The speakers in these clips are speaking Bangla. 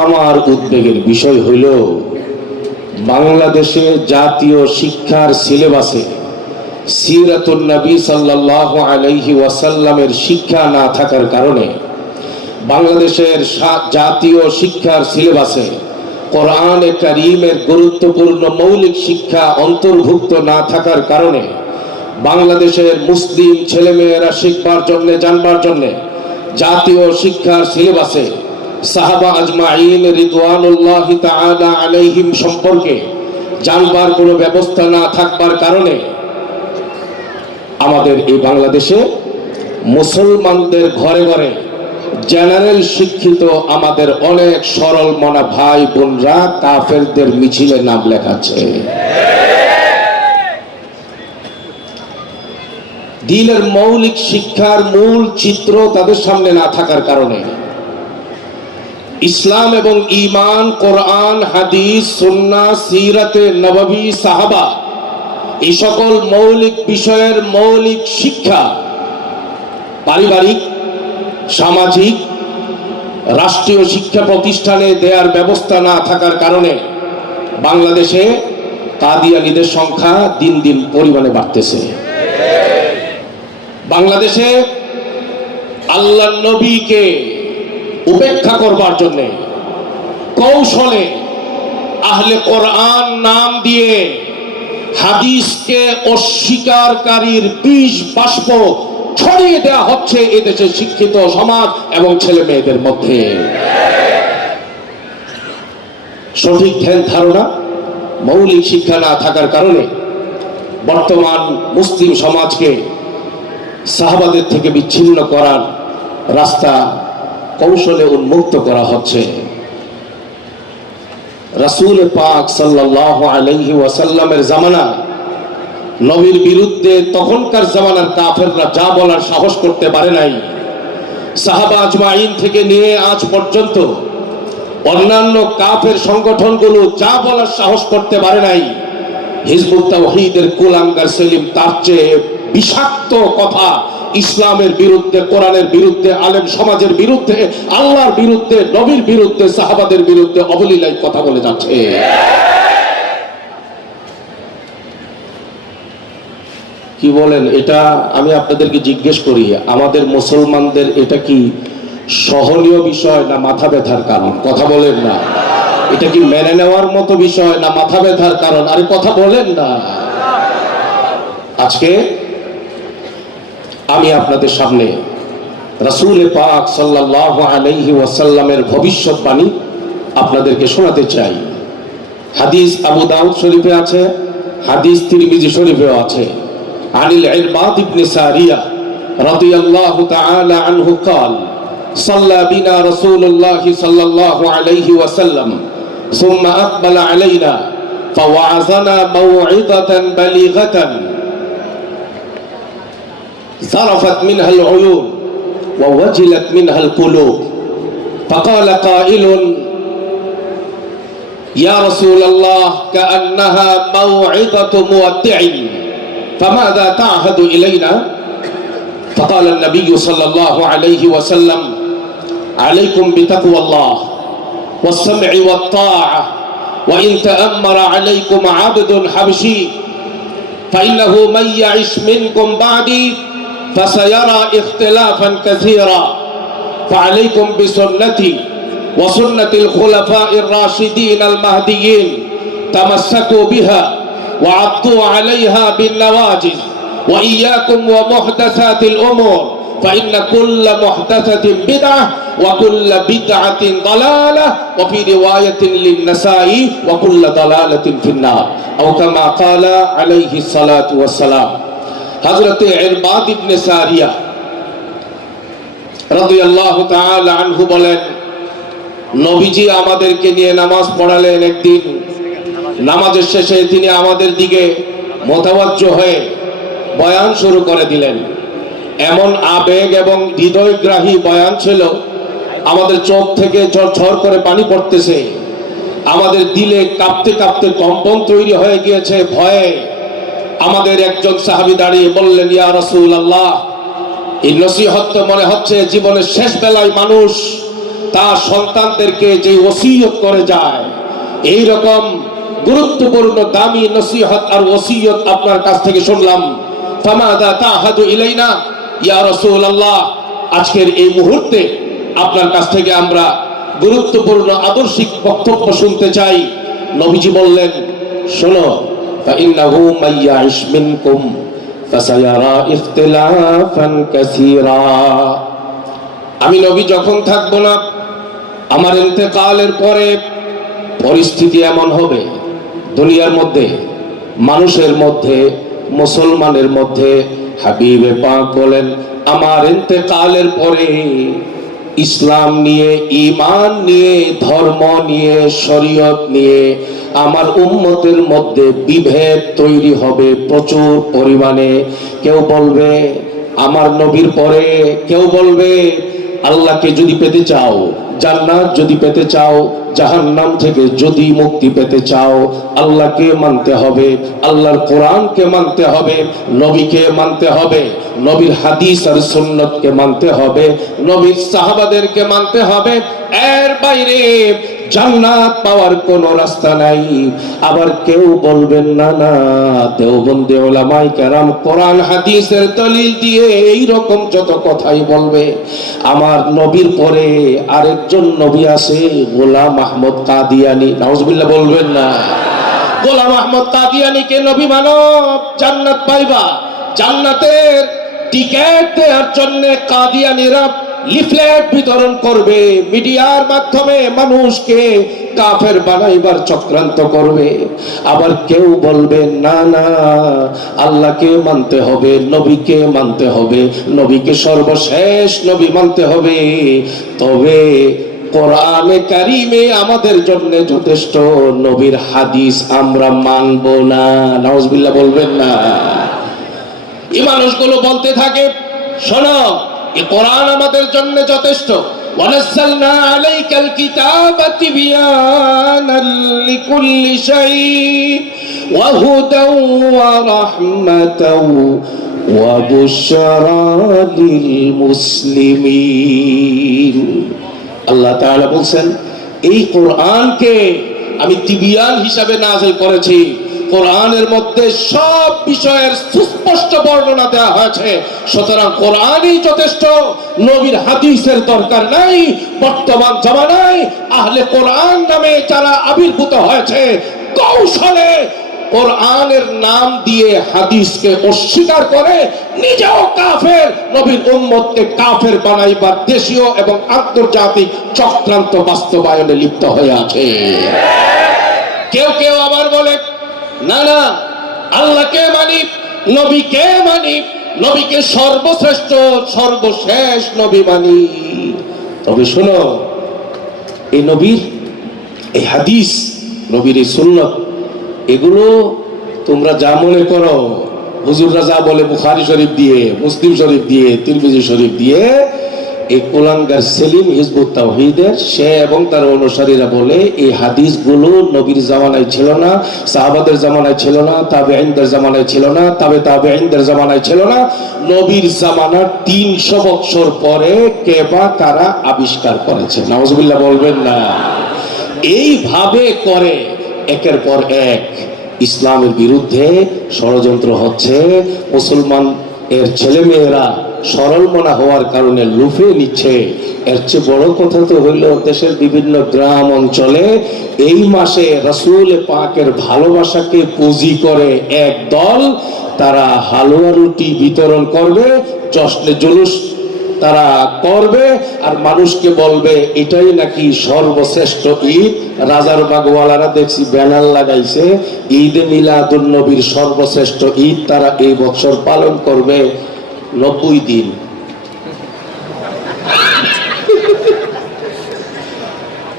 আমার উদ্বেগের বিষয় হইল বাংলাদেশে জাতীয় শিক্ষার সিলেবাসে সিরাতুন নবী সাল্লাল্লাহু আলাইহি ওয়াসাল্লামের শিক্ষা না থাকার কারণে, বাংলাদেশের জাতীয় শিক্ষার সিলেবাসে কোরআনে কারীমের গুরুত্বপূর্ণ মৌলিক শিক্ষা অন্তর্ভুক্ত না থাকার কারণে বাংলাদেশের মুসলিম ছেলেমেয়েরা শিখবার জন্য, জানবার জন্য জাতীয় শিক্ষার সিলেবাসে সাহাবা আজমাইন রিদওয়ানুল্লাহি তাআলা আলাইহিম সম্পর্কে জানবার কোনো ব্যবস্থা না থাকবার কারণে আমাদের এই বাংলাদেশে মুসলমানদের ঘরে ঘরে জেনারেল শিক্ষিত আমাদের অনেক সরল মনা ভাই বোনরা কাফেরদের মিছিলে নাম লেখাচ্ছে। দ্বীনের মৌলিক শিক্ষার মূল চিত্র তাদের সামনে না থাকার কারণে ইসলাম এবং ঈমান, কোরআন, হাদিস, সুন্নাহ, সিরাতে নববী, সাহাবা এই সকল মৌলিক বিষয়ের মৌলিক শিক্ষা পারিবারিক, সামাজিক, রাষ্ট্রীয় শিক্ষা প্রতিষ্ঠানে দেওয়ার ব্যবস্থা না থাকার কারণে বাংলাদেশে কাদিয়ানীদের সংখ্যা দিন দিন পরিমাণে বাড়তেছে। বাংলাদেশে আল্লাহর নবীকে উপেক্ষা করবার জন্য কৌশলে আহলে কোরআন নাম দিয়ে হাদিসকে অস্বীকারকারীর বিষ বাষ্প ছড়িয়ে দেওয়া হচ্ছে এদেশের শিক্ষিত সমাজ এবং ছেলে মেয়েদের মধ্যে। সঠিক ধ্যান ধারণা, মৌলিক শিক্ষা না থাকার কারণে বর্তমান মুসলিম সমাজকে সাহাবাদের থেকে বিচ্ছিন্ন করার রাস্তা কৌশলে উন্মুক্ত করা হচ্ছে। রাসূল পাক সাল্লাল্লাহু আলাইহি ওয়াসাল্লামের জামানা, নবীর বিরুদ্ধে তখনকার জামানার কাফেররা যা বলার সাহস করতে পারে নাই। সাহাবা আজমাইন থেকে নিয়ে আজ পর্যন্ত অন্যান্য কাফের সংগঠনগুলো যা বলার সাহস করতে পারে নাই, হিজবুত তাওহীদের কুলাঙ্গার সেলিম তার চেয়ে বিষাক্ত কথা ইসলামের বিরুদ্ধে, কোরআনের বিরুদ্ধে, আলেম সমাজের বিরুদ্ধে, আল্লাহর বিরুদ্ধে, নবীর বিরুদ্ধে, সাহাবাদের বিরুদ্ধে অবলীলায় কথা বলে যাচ্ছে। কি বলেন? এটা আমি আপনাদেরকে জিজ্ঞেস করি, আমাদের মুসলমানদের এটা কি সহনীয় বিষয় না মাথা ব্যথার কারণ? কথা বলেন না। এটা কি মেনে নেওয়ার মতো বিষয় না মাথা ব্যথার কারণ? আরে কথা বলেন না। আজকে আমি আপনাদের সামনে রাসূল পাক সাল্লাল্লাহু আলাইহি ওয়াসাল্লামের ভবিষ্যৎবাণী আপনাদেরকে শোনাতে চাই। হাদিস আবু দাউদ শরীফে আছে, হাদিস তিরমিজি শরীফেও আছে। আনিল ইরবাদ ইবনে সারিয়া রাদিয়াল্লাহু তাআলা আনহু قال صلى بنا رسول الله صلى الله عليه وسلم ثم أقبل علينا فوعظنا موعظة بليغة ذرفت منها العيون ووجلت منها القلوب فقال قائل يا رسول الله كأنها موعظة مودع فماذا تعهد إلينا؟ فقال النبي صلى الله عليه وسلم عليكم بتقوى الله والسمع والطاعة وإن تأمر عليكم عبد حبشي فإنه من يعش منكم بعدي فسيرى اختلافا كثيرا فعليكم بسنتي وسنة الخلفاء الراشدين المهديين تمسكوا بها وعضوا عليها بالنواجذ وإياكم ومحدثات الأمور فإن كل محدثة بدعة وكل بدعة ضلالة وفي رواية للنسائي وكل ضلالة في النار أو كما قال عليه الصلاة والسلام। হযরতে ইরবাদ ইবনে সারিয়া রাদিয়াল্লাহু তাআলা আনহু বলেন, নবীজি আমাদেরকে নিয়ে নামাজ পড়ালেন। একদিন নামাজের শেষে তিনি আমাদের দিকে মোতাওয়াজ্জহ হয়ে বয়ান শুরু করে দিলেন। এমন আবেগ এবং হৃদয়গ্রাহী বয়ান ছিল, আমাদের চোখ থেকে ঝরঝর করে পানি পড়তেছে, আমাদের দিলে কাঁপতে কাঁপতে কম্পন তৈরি হয়ে গিয়েছে ভয়ে। আমাদের একজন সাহাবী দাঁড়িয়ে বললেন, ইয়া রাসূলুল্লাহ, এই নসিহত তো মনে হচ্ছে জীবনের শেষ বেলায় মানুষ তার সন্তানদেরকে যে ওসিয়ত করে যায়, এই রকম গুরুত্বপূর্ণ দামি নসিহত আর ওসিয়ত আপনার কাছ থেকে শুনলাম। ফামাদা তাহাদু ইলাইনা ইয়া রাসূলুল্লাহ, আজকের এই মুহূর্তে আপনার কাছ থেকে আমরা গুরুত্বপূর্ণ আদর্শিক বক্তব্য শুনতে চাই। নবীজি বললেন, শোনো, ফাইন্নাহু মাইয়াইশ মিনকুম ফাসায়ারা ইখতিলাফান কাসীরা। আমি নবী যখন থাকবো না, আমার ইন্তেকালের পরে পরিস্থিতি এমন হবে, দুনিয়ার মধ্যে, মানুষের মধ্যে, মুসলমানের মধ্যে, হাবিবে পাক বলেন, আমার ইন্তেকালের পরে ইসলাম নিয়ে, ঈমান নিয়ে, ধর্ম নিয়ে, শরীয়ত নিয়ে আমার উম্মতের মধ্যে বিভেদ তৈরি হবে প্রচুর পরিমাণে। কেউ বলবে আমার নবীর পরে, কেউ বলবে আল্লাহকে যদি পেতে চাও, জান্নাত যদি পেতে চাও, জাহান্নাম থেকে যদি মুক্তি পেতে চাও, আল্লাহকে মানতে হবে, আল্লাহর কোরআনকে মানতে হবে, নবীকে মানতে হবে, নবীর হাদিস আর সুন্নতকে মানতে হবে, নবীর সাহাবাদেরকে মানতে হবে। এর বাইরে জান্নাত পাওয়ার কোনো রাস্তা নাই। আবার কেউ বলবেন না না, দেওবন্দি উলামায়ে কেরাম কোরআন হাদিসের দলিল দিয়ে এই রকম যত কথাই বলবে। আমার নবীর পরে আরেকজন নবী আছে, গোলাম আহমদ কাদিয়ানী, নাউজুবিল্লাহ বলবেন না। গোলাম আহমদ কাদিয়ানীকে নবী মানব, জান্নাত পাইবা। জান্নাতের টিকেট দেওয়ার জন্য কাদিয়ানীরা লিফলেট বিতরণ করবে, মিডিয়ার মাধ্যমে মানুষকে কাফের বানাইবার চক্রান্ত করবে। আবার কেউ বলবে না না, আল্লাহকে মানতে হবে, নবীকে মানতে হবে, নবীকে সর্বশেষ নবী মানতে হবে, তবে কোরআনে কারিমে আমাদের জন্য যথেষ্ট, নবীর হাদিস আমরা মানব না। নাউজুবিল্লাহ বলবেন না। এই মানুষগুলো বলতে থাকে, শোনো, এই কোরআন আমাদের জন্য যথেষ্ট। ওয়ানাজ্জালনা আলাইকাল কিতাবা তিবয়ানাল লিকুল্লি শাই ওয়া হুদাও ওয়া রাহমাতাও ওয়া বুশরা লিল মুসলিমিন। আল্লাহ তাআলা বলেন, এই কোরআনকে আমি তিবিয়ান হিসাবে নাযিল করেছি। কোরআনের মধ্যে সব বিষয়ের সুস্পষ্ট বর্ণনা দেওয়া হয়েছে, সুতরাং কোরআনই যথেষ্ট, নবীর হাদিসের দরকার নাই। বর্তমান জামানায় আহলে কোরআন নামে যারা আবির্ভূত হয়েছে, কৌশলে কোরআনের নাম দিয়ে হাদিসকে অস্বীকার করে, নিজেও কাফের, নবীর উম্মতকে কাফের বানাইবার দেশীয় এবং আন্তর্জাতিক চক্রান্ত বাস্তবায়নে লিপ্ত হয়ে আছে। কেউ কেউ আবার বলে, না না, আল্লাহকে মানি, নবীকে মানি, নবীকে সর্বশ্রেষ্ঠ সর্বশেষ নবী মানি। তবে শোনো, এই নবীর এই হাদিস, নবীর এই সুন্নত, এগুলো তোমরা যা মনে করো, হুজুররা যা বলে বুখারী শরীফ দিয়ে, মুসলিম শরীফ দিয়ে, তিরমিজি শরীফ দিয়ে, এই কুলাঙ্গার সেলিম হিজবুত তাওহীদের সে এবং তার অনুসারীরা বলে এই হাদিসগুলো নবীর জামানায় ছিল না, সাহাবাদের জামানায় ছিল না, তাবেঈনদের জামানায় ছিল না, তাবেঈনদের জামানায় ছিল না, নবীর জামানার 300 বছর পরে কে বা কারা আবিষ্কার করেছে। নাউজুবিল্লাহ বলবেন না। এইভাবে করে একের পর এক ইসলামের বিরুদ্ধে ষড়যন্ত্র হচ্ছে। মুসলমান এর ছেলেমেয়েরা সরল মনা হওয়ার কারণে লুফে নিচ্ছে। এর চেয়ে বড় কথা তো হইল, দেশের বিভিন্ন গ্রাম অঞ্চলে এই মাসে রাসূল পাকের ভালোবাসাকে পুঁজি করে এক দল, তারা হালুয়া রুটি বিতরণ করবে, জশ্নে জুলুস তারা করবে, আর মানুষকে বলবে এটাই নাকি সর্বশ্রেষ্ঠ ঈদ। রাজার বাগওয়ালারা দেখছি ব্যানার লাগাইছে, ঈদে মিলাদুন নবীর সর্বশ্রেষ্ঠ ঈদ তারা এই বছর পালন করবে 90 দিন।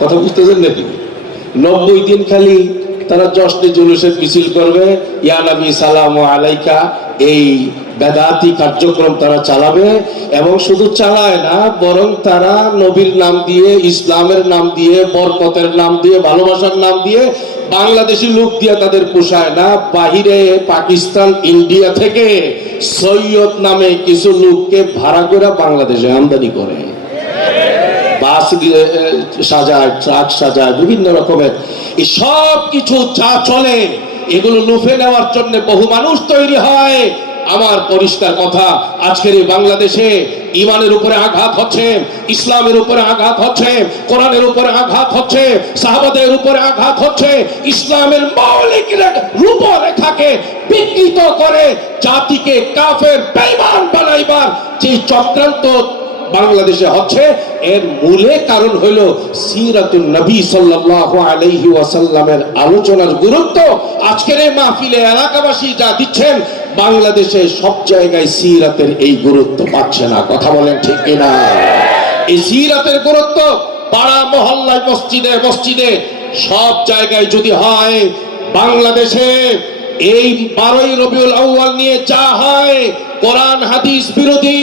কথা বুঝতেছেন নাকি? 90 দিন খালি তারা জশ্নে জুলুসের মিছিল করবে, ইয়া নবী সালামু আলাইকা, এই বেদাতি কার্যক্রম তারা চালাবে। এবং শুধু চালায় না, বরং তারা নবীর নাম দিয়ে, ইসলামের নাম দিয়ে, বরকতের নাম দিয়ে, ভালোবাসার নাম দিয়ে বাংলাদেশি লোক দিয়ে তাদের পোষায় না। বাহিরে পাকিস্তান, ইন্ডিয়া থেকে সৈয়দ নামে কিছু লোককে ভাড়া করে বাংলাদেশে আমদানি করে। বাস সাজায়, ট্রাক সাজায়, বিভিন্ন রকমের এই সব কিছু যা চলে এগুলো লুফে নেওয়ার জন্য বহু মানুষ তৈরি হয়। আমার পরিষ্কার কথা, আজকের এই বাংলাদেশে ইমানের উপরে আঘাত হচ্ছে, ইসলামের উপরে আঘাত হচ্ছে, কোরআনের উপরে আঘাত হচ্ছে, সাহাবাদের উপরে আঘাত হচ্ছে। ইসলামের মৌলিক রূপরেখাকে বিকৃত করে জাতিকে কাফের বেঈমান বানাইবার যে চক্রান্ত বাংলাদেশে হচ্ছে, এর মূলে কারণ হইল সিরাতুন নবী সাল্লাল্লাহু আলাইহি ওয়াসাল্লামের আলোচনার গুরুত্ব। আজকের এই মাহফিলে এলাকাবাসী যা দিচ্ছেন, বাংলাদেশে সব জায়গায় সিরাতের এই গুরুত্ব পাচ্ছে না। কথা বলেন ঠিক কিনা? এই সিরাতের গুরুত্ব পাড়া মহল্লায়, মসজিদে মসজিদে সব জায়গায় যদি হয়, বাংলাদেশে এই 12ই রবিউল আউয়াল নিয়ে যা হয়, কোরআন হাদিস বিরোধী,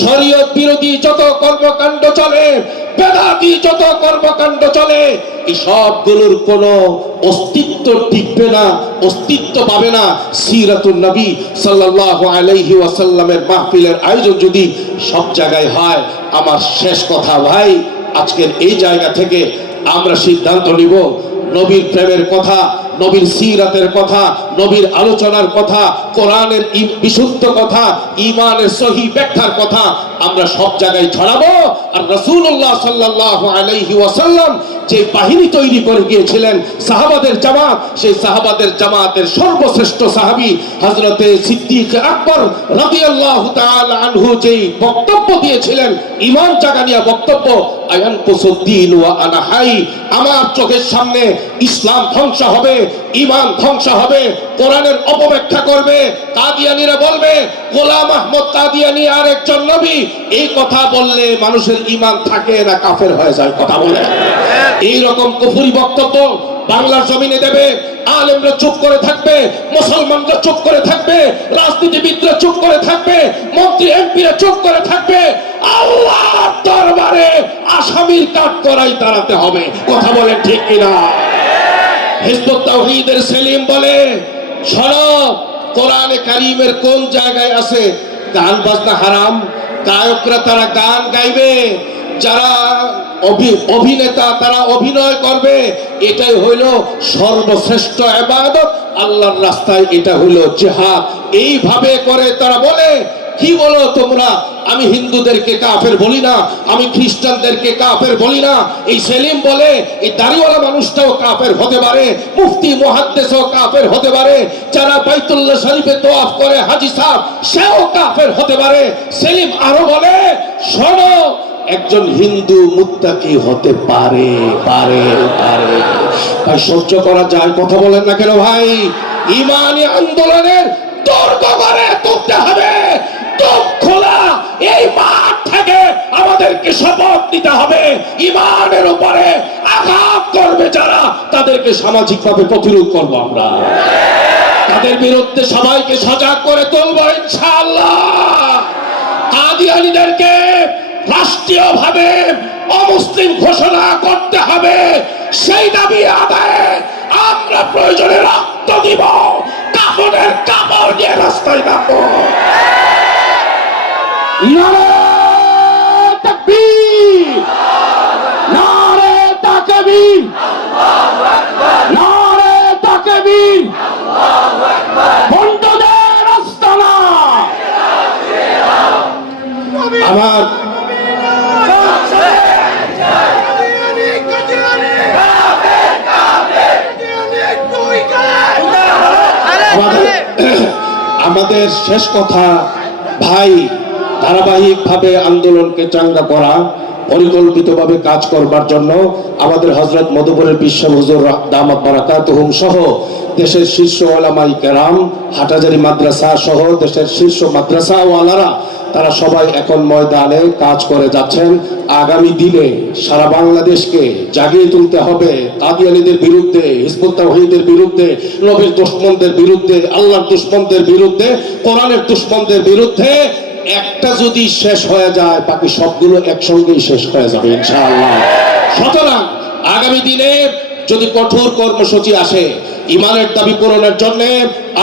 শরীয়ত বিরোধী যত কর্মকাণ্ড চলে, বেদাতি যত কর্মকাণ্ড চলে, এই সবগুলোর কোনো অস্তিত্ব টিকবে না, অস্তিত্ব পাবে না। সিরাতুন নবী সাল্লাল্লাহু আলাইহি ওয়াসাল্লামের মাহফিলের আয়োজন যদি সব জায়গায় হয়, আমার শেষ কথা ভাই, আজকের এই জায়গা থেকে আমরা সিদ্ধান্ত নিব, নবীর প্রেমের কথা, নবীর সিরাতের কথা, নবীর আলোচনার কথা, কোরআনের বিশুদ্ধ কথা, ঈমানের সহি ব্যাখ্যার কথা আমরা সব জায়গায় ছড়াবো। আর রাসূলুল্লাহ সাল্লাল্লাহু আলাইহি ওয়াসাল্লাম যে বাহিনী তৈরি করে গিয়েছিলেন সাহাবাদের জামাত, সেই সাহাবাদের জামাতের সর্বশ্রেষ্ঠ সাহাবী হযরতে সিদ্দিক আকবর রাদিয়াল্লাহু তাআলা আনহু যেই বক্তব্য দিয়েছিলেন, ঈমান জাগানিয়া বক্তব্য, আয়ানকুসুদ্দিন ওয়া আনা হাই, আমার চোখের সামনে ইসলাম ধ্বংস হবে, ঈমান ধ্বংস হবে, কোরআনের অপব্যাখ্যা করবে, কাদিয়ানীরা বলবে গোলাম আহমদ কাদিয়ানী আরেকজন নবী। এই কথা বললে মানুষের ঈমান থাকে না কাফের হয়ে যায়? কথা বলে এই রকম কুফরি বক্তব্য বাংলার জমিনে দেবে, আলেমরা চুপ করে থাকবে, মুসলমানরা চুপ করে থাকবে, রাজনীতিবিদরা চুপ করে থাকবে, মন্ত্রী এমপিরা চুপ করে থাকবে, আল্লাহর দরবারে আসামির কাঠ করাই দাঁড়াতে হবে। কথা বলেন ঠিক কিনা? হিজবুত তাওহীদের সেলিম বলে, শোনো, কোরআনে কারীমের কোন জায়গায় আছে গান বাজনা হারাম, গায়করা তারা গান গাইবে, যারা অভিনেতা তারা অভিনয় করবে, এটাই হইল সর্বশ্রেষ্ঠ ইবাদত আল্লাহর রাস্তায়, এটা হইল জিহাদ। এইভাবে করে তারা বলে, কি বলো তোমরা? আমি হিন্দুদেরকে কাফের বলি না, আমি খ্রিস্টানদেরকে কাফের বলি না। এই সেলিম বলে এই দাড়িওয়ালা মানুষটাও কাফের হতে পারে, মুফতি মুহাদ্দিসও কাফের হতে পারে, যারা বাইতুল্লাহ শরীফে তওয়াফ করে হাজী সাহেব সেও কাফের হতে পারে। সেলিম আরো বলে, শোনো, একজন হিন্দু মুত্তাকি হতে পারে পারে পারে ভাই, সহ্য করা যায়? কথা বলেন না কেন ভাই? ঈমানি আন্দোলনের তর্ক করে তুলতে হবে, খোলা এই মাঠ থেকে আমাদেরকে শপথ নিতে হবে, ঈমানের উপরে আঘাত করবে যারা, তাদেরকে সামাজিকভাবে প্রতিরোধ করব আমরা, তাদের বিরুদ্ধে সবাইকে সজাগ করে তুলব ইনশাআল্লাহ। কাদিয়ানীদেরকে রাষ্ট্রীয়ভাবে অমুসলিম ঘোষণা করতে হবে, সেই দাবি আদায়ে আমরা প্রয়োজনে রক্ত দিব, কাফনের কাপড় দিয়ে রাস্তায় নামবো। নারে তাকবীর, নারে তাকবীর, নারে তাকবীর, বন্ধুদের আস্তানা। আমার আমাদের শেষ কথা ভাই, ধারাবাহিকভাবে আন্দোলনকে চাঙ্গা করা, পরিকল্পিতভাবে কাজ করবার জন্য আমাদের হযরত মধুপুরের বিশ্ব হুজুর দামাত বারাকাতুহুম সহ দেশের শীর্ষ উলামায়ে কেরাম, হাটহাজারী মাদ্রাসা সহ দেশের শীর্ষ মাদ্রাসা ওয়ালারা তারা সবাই এখন ময়দানে কাজ করে যাচ্ছেন। আগামী দিনে সারা বাংলাদেশকে জাগিয়ে তুলতে হবে কাদিয়ানীদের বিরুদ্ধে, হিজবুত তাওহীদের বিরুদ্ধে, নবীর দুশমনদের বিরুদ্ধে, আল্লাহর দুশমনদের বিরুদ্ধে, কোরআনের দুশমনদের বিরুদ্ধে। একটা যদি শেষ হয়ে যায়, বাকি সবগুলো একসঙ্গেই শেষ হয়ে যাবে ইনশাআল্লাহ। সুতরাং আগামী দিনে যদি কঠোর কর্মসূচি আসে ইমানের দাবি পূরণের জন্য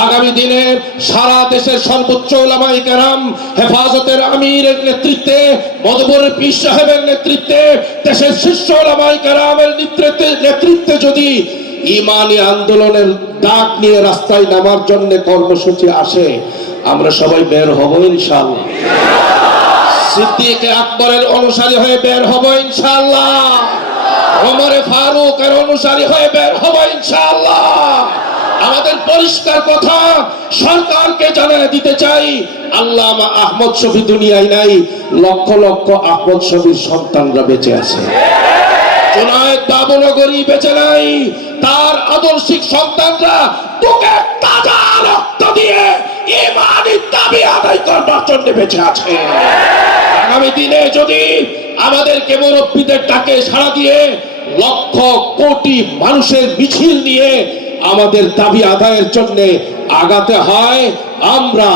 আগামী দিনে সারা দেশের সর্বোচ্চ উলামায়ে কেরাম, হেফাজতের আমিরের নেতৃত্বে, মদবরের পীর সাহেবের নেতৃত্বে, দেশের শীর্ষ উলামায়ে কেরামের নেতৃত্বে যদি ইমানি আন্দোলনের ডাক নিয়ে রাস্তায় নামার জন্য কর্মসূচি আসে, আমরা সবাই বের হব ইনশাআল্লাহ। সিদ্দিক আকবরের অনুসারী হয়ে বের হব ইনশাআল্লাহ। ওমর ফারুকের অনুসারী হয়ে বের হব ইনশাআল্লাহ। আমাদের পরিষ্কার কথা সরকারকে জানিয়ে দিতে চাই, আল্লামা আহমদ শফী দুনিয়ায় নাই, লক্ষ লক্ষ আহমদ শফীর সন্তানরা বেঁচে আছে। জুনায়েদ বাবুনগরী বেঁচে নাই, তার আদর্শিক সন্তানরা বুকে তাজা রক্ত দিয়ে ইমানি দাবি আদায় করবার জন্য বেঁচে আছে। আগামী দিনে যদি আমাদেরকে মুরব্বীদের ডাকে সাড়া দিয়ে লক্ষ কোটি মানুষের মিছিল নিয়ে আমাদের দাবি আদায়ের জন্য আগাতে হয়, আমরা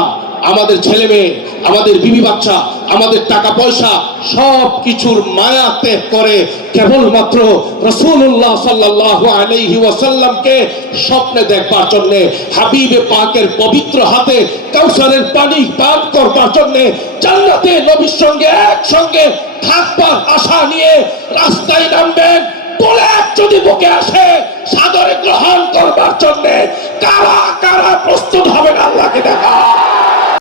আমাদের ছেলে মেয়ে, আমাদের বিবি বাচ্চা, আমাদের টাকা পয়সা সব কিছুর মায়া ত্যাগ করে কেবলমাত্র রাসূলুল্লাহ সাল্লাল্লাহু আলাইহি ওয়াসাল্লামকে স্বপ্নে দেখবার জন্য, হাবিবে পাকের পবিত্র হাতে কাউসারের পানি পান করবার জন্য, জান্নাতে নবীর সঙ্গে একসঙ্গে থাকবার আশা নিয়ে রাস্তায় নামবেন। বলে যদি বুকে আসে সাদরে গ্রহণ করবার জন্য কারা